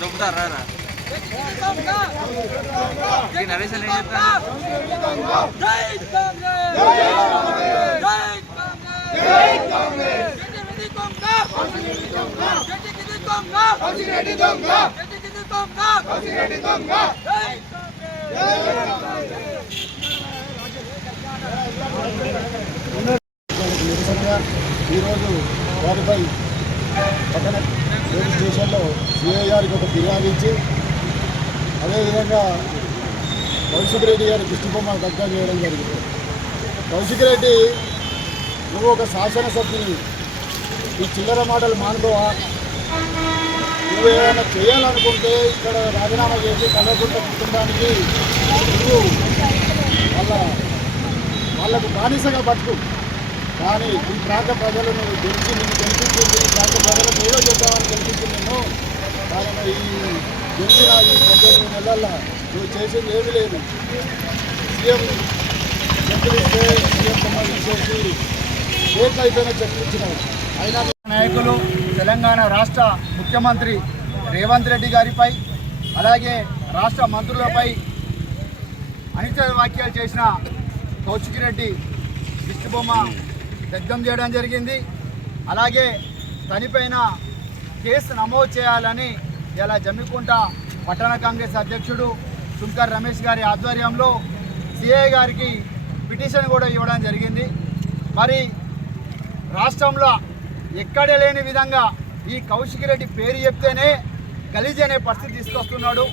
దొబ్బుతారా రా ఈ నరేష్ అని ఏం చెప్తాను జై కాంగ్రెస్. జై కాంగ్రెస్ జై కాంగ్రెస్ జై కాంగ్రెస్ జై కాంగ్రెస్ కౌశికిరెడ్డి దొంగ జై కాంగ్రెస్ కౌశికిరెడ్డి దొంగ జై కాంగ్రెస్ నిరసనగా ఈరోజు వారిపై పట్టణ విషయంలో స్టేషన్లో సిఐ గారికి ఒక ఫిర్యాదు ఇచ్చి అదేవిధంగా కౌశిక్ రెడ్డి గారి దృష్టి బొమ్మ దగ్గర చేయడం జరిగింది. కౌశిక్ రెడ్డి నువ్వు ఒక శాసనసభ్యుని ఈ చిల్లర మాటలు మానుకోవా? నువ్వు ఏమైనా చేయాలనుకుంటే ఇక్కడ రాజీనామా చేసి కలగకుండా కుటుంబానికి నువ్వు వాళ్ళ వాళ్ళకు బానిసగా పట్టుకు కానీ ఈ ప్రాంత ప్రజలను గెలిచి నిన్ను గెలిపించింది ఈ ప్రాంత ప్రజలకు ఏదో చేద్దామని గెలిపించింది నేను కానీ ఈ గెలిచిన ఈ పద్దెనిమిది నెలల్లో నువ్వు చేసింది ఏమీ లేదు. సీఎం చెక్కులు ఇస్తే సీఎం బొమ్మ తీసేసి ఏట్ అయిపోయిన చెక్కులు ఇచ్చినావు అయినా నాయకులు తెలంగాణ రాష్ట్ర ముఖ్యమంత్రి రేవంత్ రెడ్డి గారిపై అలాగే రాష్ట్ర మంత్రులపై అనిత వ్యాఖ్యలు చేసిన కౌశికిరెడ్డి విష్ణుబొమ్మ దగ్ధం చేయడం జరిగింది. అలాగే తనిపైన కేసు నమోదు చేయాలని ఇలా జమ్మికుంట పట్టణ కాంగ్రెస్ అధ్యక్షుడు శుంకర్ రమేష్ గారి ఆధ్వర్యంలో సిఐ గారికి పిటిషన్ కూడా ఇవ్వడం జరిగింది. మరి రాష్ట్రంలో ఎక్కడ లేని విధంగా ఈ కౌశిక్ రెడ్డి పేరు చెప్తేనే గలీజ్ అనే పరిస్థితి తీసుకొస్తున్నాడు.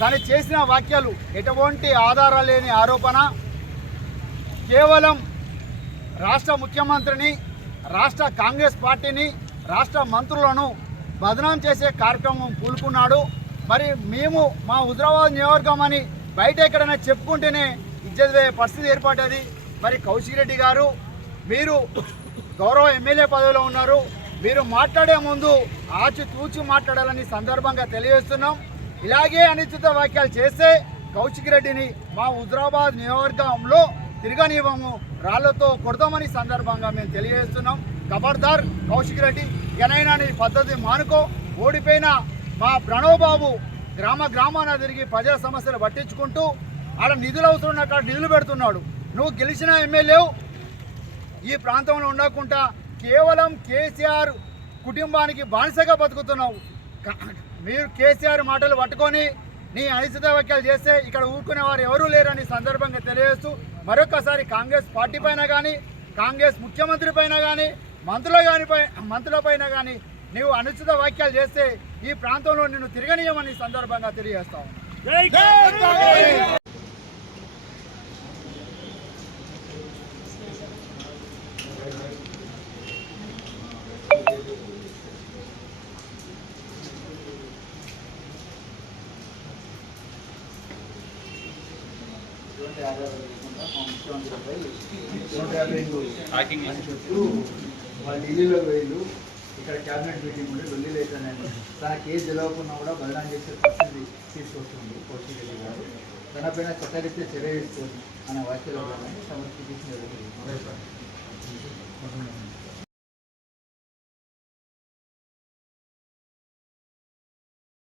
తను చేసిన వ్యాఖ్యలు ఎటువంటి ఆధారాలు లేని ఆరోపణ. కేవలం రాష్ట్ర ముఖ్యమంత్రిని రాష్ట్ర కాంగ్రెస్ పార్టీని రాష్ట్ర మంత్రులను బదనాం చేసే కార్యక్రమం పూలుకున్నాడు మరి మేము మా హుజరాబాద్ నియోజకవర్గం అని బయట ఎక్కడైనా చెప్పుకుంటేనే ఇజ్జత్ పరిస్థితి ఏర్పడ్డది. మరి కౌశిక్ రెడ్డి గారు మీరు గౌరవ ఎమ్మెల్యే పదవిలో ఉన్నారు. మీరు మాట్లాడే ముందు ఆచితూచి మాట్లాడాలని సందర్భంగా తెలియజేస్తున్నాం. ఇలాగే అనిశ్చిత వ్యాఖ్యలు చేస్తే కౌశిక్ రెడ్డిని మా హుజరాబాద్ నియోజకవర్గంలో తిరగనివ్వము రాళ్ళతో కొడదామని సందర్భంగా మేము తెలియజేస్తున్నాం. ఖబర్దార్ కౌశిక్ రెడ్డి ఎనైనా నీ పద్ధతి మానుకో ఓడిపోయిన మా ప్రణవ్ బాబు గ్రామ గ్రామాన తిరిగి ప్రజల సమస్యలు పట్టించుకుంటూ ఆడ నిధులు అవసరం అక్కడ నిధులు పెడుతున్నాడు. నువ్వు గెలిచిన ఎమ్మెల్యేవు ఈ ప్రాంతంలో ఉండకుండా కేవలం కేసీఆర్ కుటుంబానికి బానిసగా బతుకుతున్నావు. మీరు కేసీఆర్ మాటలు పట్టుకొని నీ అనిశ్చిత వ్యాఖ్యలు చేస్తే ఇక్కడ ఊరుకునే వారు ఎవరూ లేరని సందర్భంగా తెలియజేస్తూ మరొకసారి కాంగ్రెస్ పార్టీ పైన కానీ కాంగ్రెస్ ముఖ్యమంత్రి పైన కానీ మంత్రుల కానీ మంత్రుల పైన కానీ నీవు అనుచిత వ్యాఖ్యలు చేస్తే ఈ ప్రాంతంలో నిన్ను తిరగనీయమని సందర్భంగా తెలియజేస్తావు ముఖ్యమంత్రిపై నూట యాభై హాకింగ్ అని ఢిల్లీలో వేళ్ళు ఇక్కడ క్యాబినెట్ మీటింగ్ ఉంటే ఢిల్లీలో అయితే తనకి ఏది తెలియకుండా కూడా బలిదానం చేసే పరిస్థితి తీసుకొస్తుంది కౌశిక్ రెడ్డి గారు. తనపైన చట్టరీత్యా చర్య తీసుకోండి అనే వాక్యాలు సమర్పించిన